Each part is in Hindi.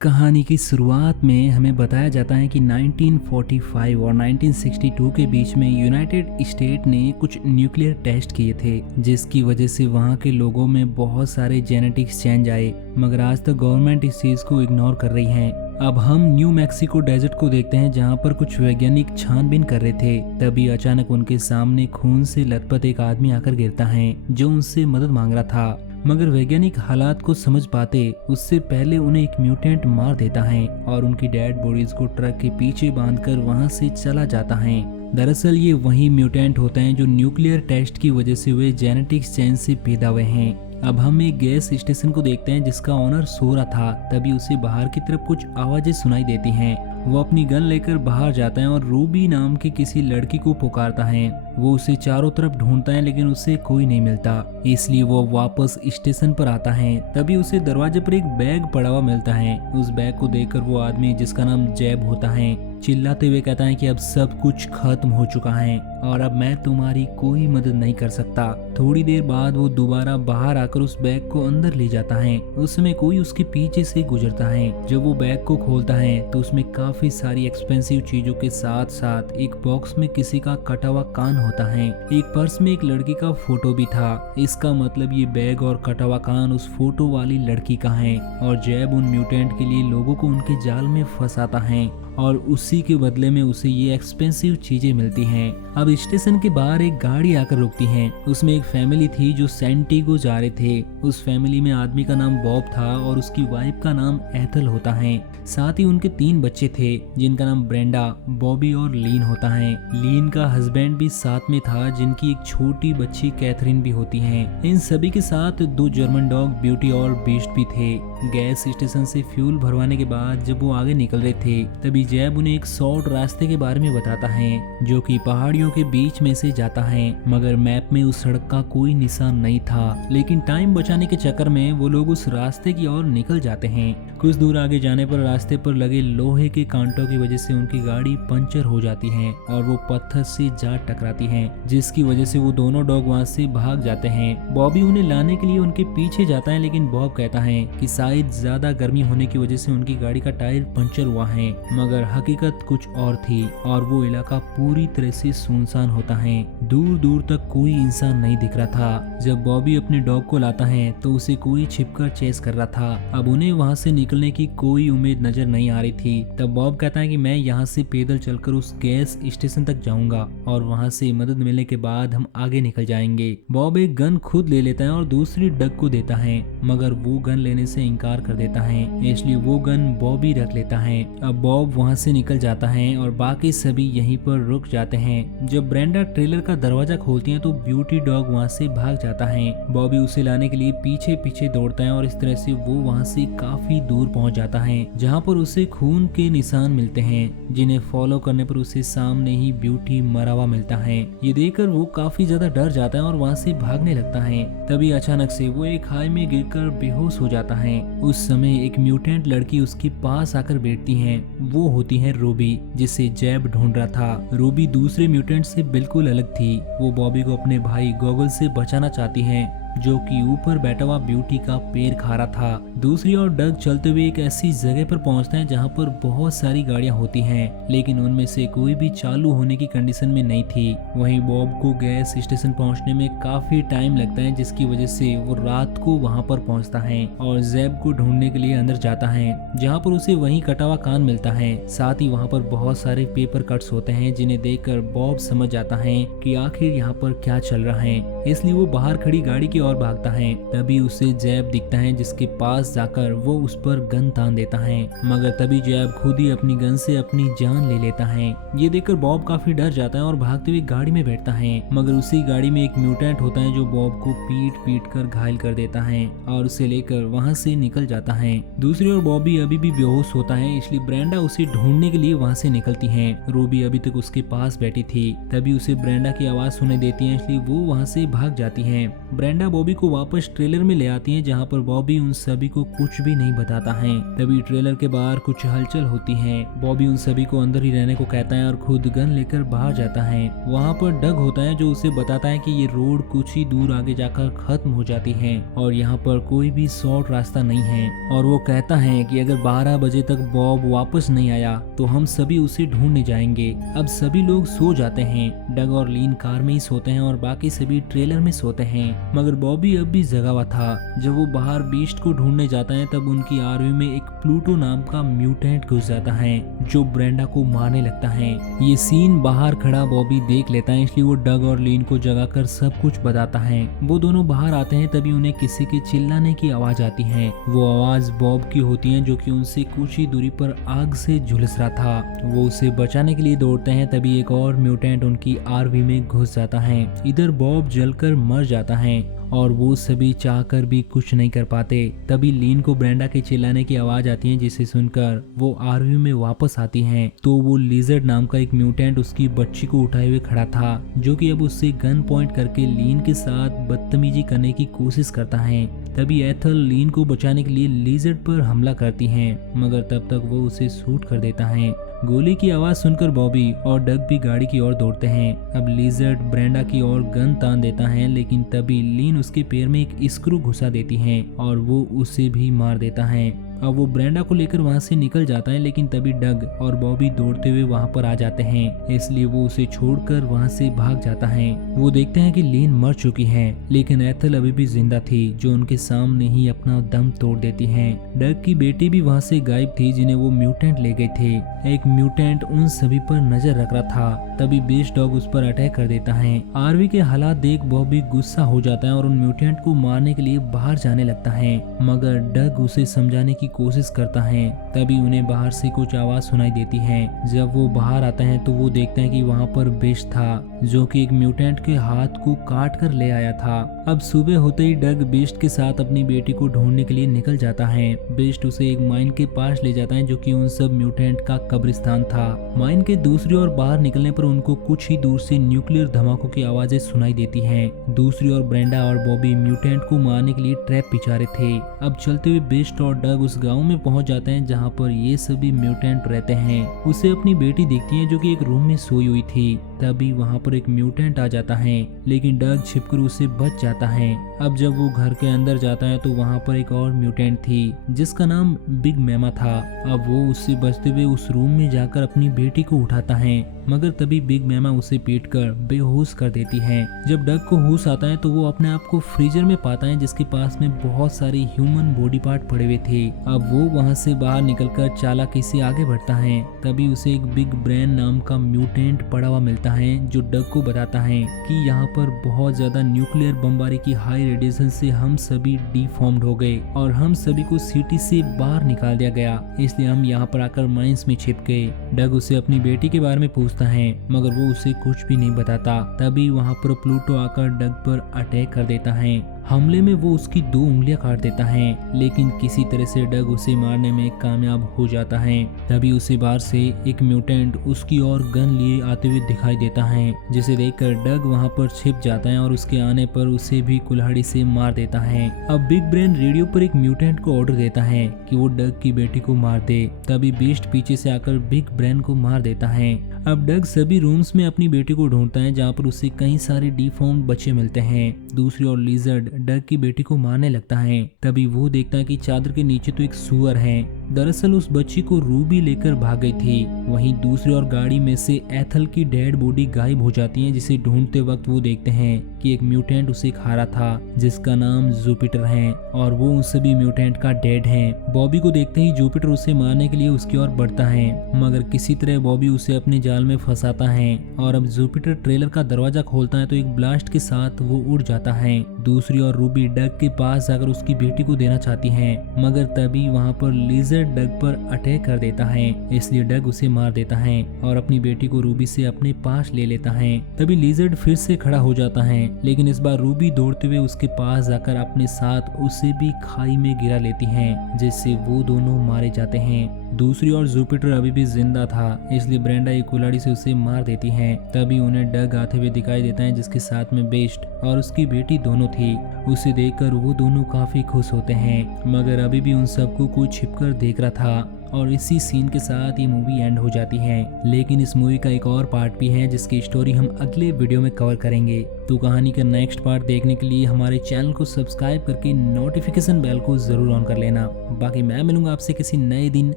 कहानी की शुरुआत में हमें बताया जाता है कि 1945 और 1962 के बीच में यूनाइटेड स्टेट ने कुछ न्यूक्लियर टेस्ट किए थे, जिसकी वजह से वहां के लोगों में बहुत सारे जेनेटिक्स चेंज आए। मगर आज तक गवर्नमेंट इस चीज को इग्नोर कर रही है। अब हम न्यू मैक्सिको डेजर्ट को देखते हैं, जहां पर कुछ वैज्ञानिक छानबीन कर रहे थे। तभी अचानक उनके सामने खून से लथपथ एक आदमी आकर गिरता है, जो उनसे मदद मांग रहा था। मगर वैज्ञानिक हालात को समझ पाते उससे पहले उन्हें एक म्यूटेंट मार देता है और उनकी डेड बॉडीज को ट्रक के पीछे बांधकर वहां से चला जाता है। दरअसल ये वही म्यूटेंट होते हैं जो न्यूक्लियर टेस्ट की वजह से हुए जेनेटिक्स चेंज से पैदा हुए हैं। अब हम एक गैस स्टेशन को देखते हैं, जिसका ओनर सो रहा था। तभी उसे बाहर की तरफ कुछ आवाजें सुनाई देती हैं। वो अपनी गन लेकर बाहर जाता है और रूबी नाम की किसी लड़की को पुकारता है। वो उसे चारों तरफ ढूंढता है, लेकिन उससे कोई नहीं मिलता। इसलिए वो वापस स्टेशन पर आता है। तभी उसे दरवाजे पर एक बैग पड़ा हुआ मिलता है। उस बैग को देखकर वो आदमी, जिसका नाम जैब होता है, चिल्लाते हुए कहता है कि अब सब कुछ खत्म हो चुका है और अब मैं तुम्हारी कोई मदद नहीं कर सकता। थोड़ी देर बाद वो दोबारा बाहर आकर उस बैग को अंदर ले जाता है। उस समय कोई उसके पीछे से गुजरता है। जब वो बैग को खोलता है तो उसमें काफी सारी एक्सपेंसिव चीजों के साथ साथ एक बॉक्स में किसी का कटा हुआ कान होता है। एक पर्स में एक लड़की का फोटो भी था। इसका मतलब ये बैग और कटा हुआ कान उस फोटो वाली लड़की का है और जैब उन म्यूटेंट के लिए लोगों को उनके जाल में फंसाता है और उसी के बदले में उसे ये एक्सपेंसिव चीजें मिलती हैं। अब स्टेशन के बाहर एक गाड़ी आकर रुकती है। उसमें एक फैमिली थी जो सैंटिगो जा रहे थे। उस फैमिली में आदमी का नाम बॉब था और उसकी वाइफ का नाम एथल होता है। साथ ही उनके 3 बच्चे थे, जिनका नाम ब्रेंडा, बॉबी और लीन होता है। लीन का हस्बैंड भी साथ में था, जिनकी एक छोटी बच्ची कैथरीन भी होती है। इन सभी के साथ 2 जर्मन डॉग ब्यूटी और बीस्ट भी थे। गैस स्टेशन से फ्यूल भरवाने के बाद जब वो आगे निकल रहे थे, तभी जैब उन्हें एक शॉर्ट रास्ते के बारे में बताता है, जो कि पहाड़ियों के बीच में से जाता है। मगर मैप में उस सड़क का कोई निशान नहीं था। लेकिन टाइम बचाने के चक्कर में वो लोग उस रास्ते की ओर निकल जाते हैं। कुछ दूर आगे जाने पर रास्ते पर लगे लोहे के कांटों की वजह से उनकी गाड़ी पंचर हो जाती है और वो पत्थर से जा टकराती है, जिसकी वजह से वो दोनों डॉग वहां से भाग जाते हैं। बॉबी उन्हें लाने के लिए उनके पीछे जाता है, लेकिन बॉब कहता है कि शायद ज्यादा गर्मी होने की वजह से उनकी गाड़ी का टायर पंचर हुआ है। मगर हकीकत कुछ और थी और वो इलाका पूरी तरह से सुनसान होता है। दूर दूर तक कोई इंसान नहीं दिख रहा था। जब बॉबी अपने डॉग को लाता है तो उसे कोई छिपकर चेस कर रहा था। अब उन्हें वहां से निकलने की कोई उम्मीद नजर नहीं आ रही थी। तब बॉब कहता है कि मैं यहाँ से पैदल चलकर उस गैस स्टेशन तक जाऊंगा और वहां से मदद मिलने के बाद हम आगे निकल जाएंगे। बॉब एक गन खुद ले लेता है और दूसरी डग को देता है, मगर वो गन लेने से इनकार कर देता है, इसलिए वो गन बॉबी रख लेता है। अब बॉब वहां से निकल जाता है और बाकी सभी यहीं पर रुक जाते हैं। जब ब्रेंडा ट्रेलर का दरवाजा खोलती है तो ब्यूटी डॉग वहां से भाग जाता है। बॉबी उसे लाने के लिए पीछे पीछे दौड़ता है और इस तरह से वो वहां से काफी दूर पहुंच जाता है, जहां पर उसे खून के निशान मिलते हैं, जिन्हें फॉलो करने पर उसे सामने ही ब्यूटी मरा हुआ मिलता है। ये देखकर वो काफी ज्यादा डर जाता है और वहां से भागने लगता है। तभी अचानक से वो एक खाई में गिरकर बेहोश हो जाता है। उस समय एक म्यूटेंट लड़की उसके पास आकर बैठती है। वो होती है रूबी, जिसे जैब ढूंढ रहा था। रूबी दूसरे म्यूटेंट से बिल्कुल अलग थी। वो बॉबी को अपने भाई गॉगल से बचाना चाहती है, जो कि ऊपर बैठा हुआ ब्यूटी का पैर खा रहा था। दूसरी ओर डग चलते हुए एक ऐसी जगह पर पहुंचता है जहां पर बहुत सारी गाड़ियां होती हैं, लेकिन उनमें से कोई भी चालू होने की कंडीशन में नहीं थी। वहीं बॉब को गैस स्टेशन पहुंचने में काफी टाइम लगता है, जिसकी वजह से वो रात को वहां पर पहुंचता है और जैब को ढूंढने के लिए अंदर जाता है, जहाँ पर उसे वहीं कटा हुआ कान मिलता है। साथ ही वहाँ पर बहुत सारे पेपर कट्स होते हैं, जिन्हें देखकर बॉब समझ जाता है कि आखिर यहाँ पर क्या चल रहा है। इसलिए वो बाहर खड़ी गाड़ी की ओर भागता है। तभी उसे जैब दिखता है, जिसके पास जाकर वो उस पर गन तान देता है, मगर तभी जैब खुद ही अपनी गन से अपनी जान ले लेता है। ये देखकर बॉब काफी डर जाता है और भागते हुए गाड़ी में बैठता है, मगर उसी गाड़ी में एक म्यूटेंट होता है जो बॉब को पीट पीट कर घायल कर देता है और उसे लेकर वहाँ से निकल जाता है। दूसरी ओर बॉबी अभी भी बेहोश होता है, इसलिए ब्रेंडा उसे ढूंढने के लिए वहाँ से निकलती है। रूबी अभी तक उसके पास बैठी थी। तभी उसे ब्रेंडा की आवाज सुनाई देती है, इसलिए वो वहाँ से भाग जाती है। ब्रेंडा बॉबी को वापस ट्रेलर में ले आती है, जहाँ पर बॉबी उन सभी को कुछ भी नहीं बताता है। तभी ट्रेलर के बाहर कुछ हलचल होती है। बॉबी उन सभी को अंदर ही रहने को कहता है और खुद गन लेकर बाहर जाता है। वहाँ पर डग होता है जो उसे बताता है कि ये रोड कुछ ही दूर आगे जाकर खत्म हो जाती है और यहाँ पर कोई भी शॉर्ट रास्ता नहीं है। और वो कहता है कि अगर 12 बजे तक बॉब वापस नहीं आया तो हम सभी उसे ढूंढने जाएंगे। अब सभी लोग सो जाते हैं। डग और लीन कार में ही सोते हैं और बाकी सभी ट्रेलर में सोते हैं, मगर बॉबी अब भी जगा हुआ था। जब वो बाहर बीस्ट को ढूंढने जाता है तब उनकी आरवी में एक प्लूटो नाम का म्यूटेंट घुस जाता है जो ब्रेंडा को मारने लगता है। ये सीन बाहर खड़ा बॉबी देख लेता है, इसलिए वो डग और लीन को जगाकर सब कुछ बताता है। वो दोनों बाहर आते हैं, तभी उन्हें किसी के चिल्लाने की आवाज आती है। वो आवाज बॉब की होती है जो कि उनसे कुछ ही दूरी पर आग से झुलस रहा था। वो उसे बचाने के लिए दौड़ते हैं, तभी एक और म्यूटेंट उनकी आरवी में घुस जाता है। इधर बॉब जलकर मर जाता है और वो सभी चाहकर भी कुछ नहीं कर पाते। तभी लीन को ब्रेंडा के चिल्लाने की आवाज आती है, जिसे सुनकर वो आरवी में वापस आती हैं। तो वो लिजर्ड नाम का एक म्यूटेंट उसकी बच्ची को उठाए हुए खड़ा था, जो कि अब उससे गन पॉइंट करके लीन के साथ बदतमीजी करने की कोशिश करता है। तभी एथल लीन को बचाने के लिए लिजर्ड पर हमला करती है, मगर तब तक वो उसे शूट कर देता है। गोली की आवाज सुनकर बॉबी और डग भी गाड़ी की ओर दौड़ते हैं। अब लिजर्ड ब्रेंडा की ओर गन तान देता है, लेकिन तभी लीन उसके पैर में एक स्क्रू घुसा देती है और वो उसे भी मार देता है। अब वो ब्रेंडा को लेकर वहां से निकल जाता है, लेकिन तभी डग और बॉबी दौड़ते हुए वहां पर आ जाते हैं, इसलिए वो उसे छोड़कर वहां से भाग जाता है। वो देखते हैं कि लीन मर चुकी है, लेकिन एथल अभी भी जिंदा थी, जो उनके सामने ही अपना दम तोड़ देती है। डग की बेटी भी वहां से गायब थी, जिन्हें वो म्यूटेंट ले गए थे। एक म्यूटेंट उन सभी पर नजर रख रहा था। तभी बेस्ट डॉग उस पर अटैक कर देता है। आरवी के हालात देख बॉबी गुस्सा हो जाता है और उन म्यूटेंट को मारने के लिए बाहर जाने लगता है, मगर डग उसे समझाने की कोशिश करता है। तभी उन्हें बाहर से कुछ आवाज सुनाई देती है। जब वो बाहर आता है तो वो देखते हैं कि वहाँ पर बेस्ट था, जो कि एक म्यूटेंट के हाथ को काट कर ले आया था। अब सुबह होते ही डग बेस्ट के साथ अपनी बेटी को ढूंढने के लिए निकल जाता है। बेस्ट उसे एक माइन के पास ले जाता है, जो कि उन सब म्यूटेंट का कब्रिस्तान था। माइन के दूसरी ओर बाहर निकलने पर उनको कुछ ही दूर से न्यूक्लियर धमाकों की आवाजें सुनाई देती हैं। दूसरी ओर ब्रेंडा और बॉबी म्यूटेंट को मारने के लिए ट्रैप बिछा रहे थे। अब चलते हुए बेस्ट और डग उस गांव में पहुंच जाते हैं जहां पर ये सभी म्यूटेंट रहते हैं। उसे अपनी बेटी दिखती है, जो कि एक रूम में सोई हुई थी। तभी वहां पर एक म्यूटेंट आ जाता है, लेकिन डग छिपकर उससे बच जाता है। अब जब वो घर के अंदर जाता है तो वहां पर एक और म्यूटेंट थी, जिसका नाम बिग मैमा था। अब वो उससे बचते हुए उस रूम में जाकर अपनी बेटी को उठाता है, मगर तभी बिग मैमा उसे पीटकर बेहोश कर देती है। जब डग को होश आता है तो वो अपने आप को फ्रीजर में पाता है, जिसके पास में बहुत सारे ह्यूमन बॉडी पार्ट पड़े हुए थे। अब वो वहां से बाहर निकलकर चालाकी से आगे बढ़ता है। तभी उसे एक बिग ब्रेन नाम का म्यूटेंट पड़ा हुआ मिलता है, जो डग को बताता है कि यहाँ पर बहुत ज्यादा न्यूक्लियर बमबारी की हाई रेडिएशन से हम सभी डिफॉर्म्ड हो गए और हम सभी को सिटी से बाहर निकाल दिया गया, इसलिए हम यहाँ पर आकर माइंस में छिप गए। डग उसे अपनी बेटी के बारे में पूछता है, मगर वो उसे कुछ भी नहीं बताता। तभी वहाँ पर प्लूटो आकर डग पर अटैक कर देता है। हमले में वो उसकी 2 उंगलियां काट देता है, लेकिन किसी तरह से डग उसे मारने में कामयाब हो जाता है। तभी उसे बाहर से एक म्यूटेंट उसकी ओर गन लिए आते हुए दिखाई देता है, जिसे देखकर डग वहां पर छिप जाता है और उसके आने पर उसे भी कुल्हाड़ी से मार देता है। अब बिग ब्रेन रेडियो पर एक म्यूटेंट को ऑर्डर देता है कि वो डग की बेटी को मार दे। तभी बीस्ट पीछे से आकर बिग ब्रेन को मार देता है। अब डग सभी रूम्स में अपनी बेटी को ढूंढता है, जहाँ पर उसे कई सारे डिफॉर्म्ड बच्चे मिलते हैं। दूसरी ओर लिजर्ड डग की बेटी को मारने लगता है। तभी वो देखता है कि चादर के नीचे तो एक सुअर है। दरअसल उस बच्ची को रूबी लेकर भाग गई थी। वहीं दूसरी ओर गाड़ी में से एथल की डेड बॉडी गायब हो जाती है, जिसे ढूंढते वक्त वो देखते हैं कि एक म्यूटेंट उसे खा रहा था, जिसका नाम जुपिटर है और वो उन सभी म्यूटेंट का डेड है। बॉबी को देखते ही जुपिटर उसे मारने के लिए उसकी ओर बढ़ता है, मगर किसी तरह बॉबी उसे अपने जाल में फंसाता है और अब जुपिटर ट्रेलर का दरवाजा खोलता है तो एक ब्लास्ट के साथ वो उड़ जाता है। दूसरी ओर रूबी डग के पास जाकर उसकी बेटी को देना चाहती है, मगर तभी वहाँ पर लिजर्ड डग पर अटैक कर देता है, इसलिए डग उसे मार देता है और अपनी बेटी को रूबी से अपने पास ले लेता है। तभी लिजर्ड फिर से खड़ा हो जाता है, लेकिन इस बार रूबी दौड़ते हुए उसके पास जाकर अपने साथ उसे भी खाई में गिरा लेती है, जिससे वो दोनों मारे जाते हैं। दूसरी ओर जुपिटर अभी भी जिंदा था, इसलिए ब्रेंडा एक कुल्हाड़ी से उसे मार देती है। तभी उन्हें डग आते हुए दिखाई देता है, जिसके साथ में बेस्ट और उसकी बेटी दोनों थी। उसे देखकर वो दोनों काफ़ी खुश होते हैं, मगर अभी भी उन सबको कोई छिपकर देख रहा था। और इसी सीन के साथ ये मूवी एंड हो जाती है। लेकिन इस मूवी का एक और पार्ट भी है जिसकी स्टोरी हम अगले वीडियो में कवर करेंगे। तो कहानी का नेक्स्ट पार्ट देखने के लिए हमारे चैनल को सब्सक्राइब करके नोटिफिकेशन बेल को ज़रूर ऑन कर लेना। बाकी मैं मिलूंगा आपसे किसी नए दिन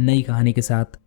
नई कहानी के साथ।